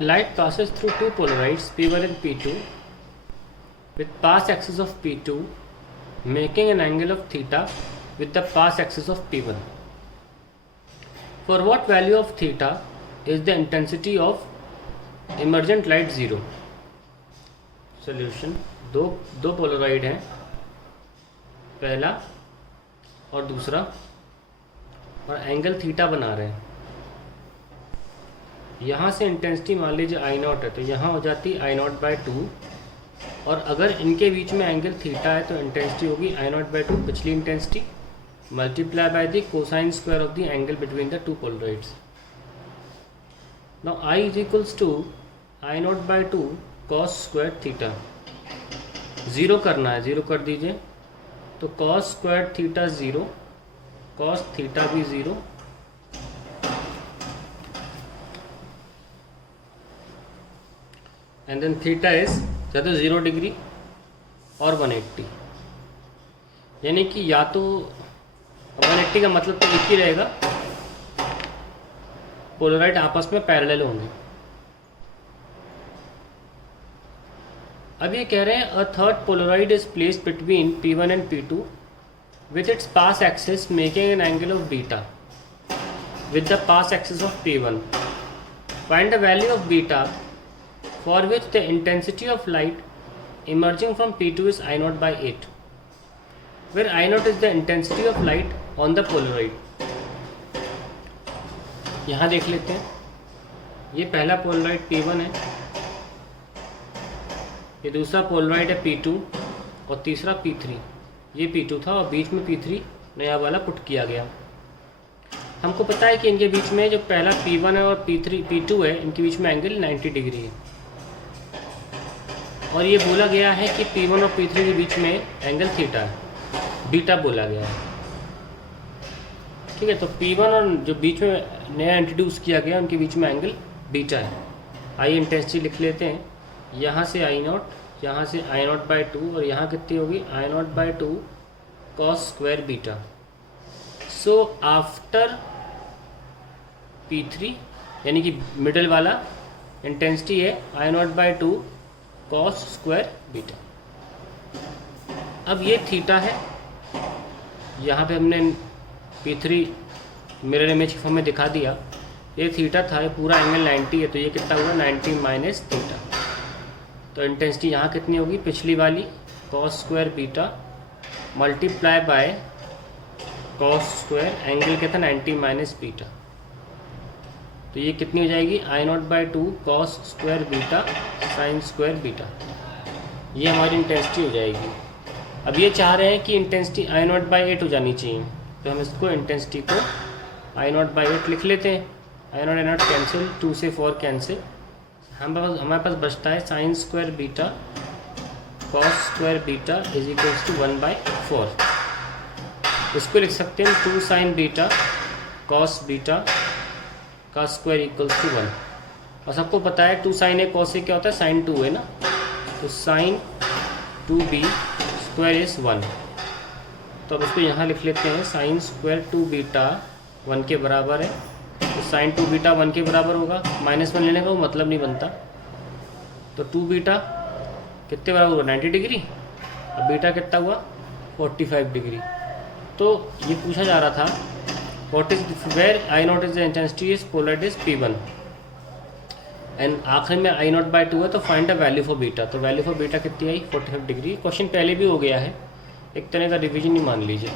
Light passes through two polarides P1 and P2 with path axis of P2 making an angle of theta with the path axis of P1. For what value of theta is the intensity of emergent light 0? Solution. दो Polaroid हैं, पहला और दूसरा, और angle theta बना रहे हैं। यहाँ से इंटेंसिटी मान लीजिए I0 है, तो यहाँ हो जाती I0/2, और अगर इनके बीच में एंगल थीटा है तो इंटेंसिटी होगी I0/2 पिछली intensity multiply by the cosine square of the angle between the two polaroids. Now I is equals to I0/2 cos square theta. Zero करना है, ज़ीरो कर दीजिए, तो cos square theta 0, cos theta भी 0, and then theta is ज़्यादा 0 degree और 180, यानी कि या तो 180 का मतलब तो एक ही रहेगा, पोलराइड आपस में पैरेलल होंगे। अब ये कह रहे हैं a third Polaroid is placed between P1 and P2 with its pass axis making an angle of beta with the pass axis of P1. Find the value of beta for which the intensity of light emerging from P2 is I0/8, where I0 is the intensity of light on the polaroid. यहाँ देख लेते हैं, ये पहला Polaroid P1 है, ये दूसरा Polaroid है P2 और तीसरा P3। ये P2 था और बीच में P3 नया वाला पुट किया गया। हमको पता है कि इनके बीच में जो पहला P1 है और P2 है, इनके बीच में एंगल 90 डिग्री है, और ये बोला गया है कि P1 और P3 के बीच में एंगल थीटा है, बीटा बोला गया है। ठीक है, तो P1 और जो बीच में नया इंट्रोड्यूस किया गया उनके बीच में एंगल बीटा है। आइए इंटेंसिटी लिख लेते हैं, यहाँ से I0, यहाँ से I0/2 और यहाँ कितनी होगी I0/2 cos square beta. So after P3 यानी कि मिडल वाला इंटेंसिटी है I0/2 कॉस स्क्वायर बीटा। अब ये थीटा है, यहाँ पे हमने P3 मिरर इमेज के फॉर्म में दिखा दिया, ये थीटा था, ये पूरा एंगल 90 है, तो ये कितना हुआ 90 माइनस थीटा। तो इंटेंसिटी यहाँ कितनी होगी पिछली वाली cos square beta multiply by cos square angle क्या था 90 माइनस बीटा, तो ये कितनी हो जाएगी I0/2 cos square beta sine square beta. ये हमारी इंटेंसिटी हो जाएगी। अब ये चाह रहे हैं कि इंटेंसिटी I0/8 हो जानी चाहिए, तो हम इसको इंटेंसिटी को I0/8 लिख लेते हैं। I0 कैंसिल, 2 से 4 कैंसिल, हमारे पास बचता है sine square beta cos square beta is equals to 1/4। इसको लिख सकते हैं 2 साइन बीटा कॉस बीटा का स्क्वायर इक्वल्स टू 1, और सबको पता है 2 साइन ए कॉस ए क्या होता है साइन 2 है ना, तो साइन 2b स्क्वायर इज 1। तो अब इसको यहाँ लिख लेते हैं साइन स्क्वायर 2 बीटा 1 के बराबर है, तो साइन 2 बीटा 1 के बराबर होगा, -1 लेने का वो मतलब नहीं बनता, तो 2 बीटा कितने बराबर हुआ 90 डिग्री, अब बीटा कितना हुआ 45 डिग्री। तो ये पूछा जा रहा था what is where I0 is the intensity is polarized is P1 and आखिर में I0/2 है, तो find the value for beta. तो वैल्यू फॉर बीटा कितनी आई 45 डिग्री। क्वेश्चन पहले भी हो गया है, एक तरह का रिवीजन ही मान लीजिए।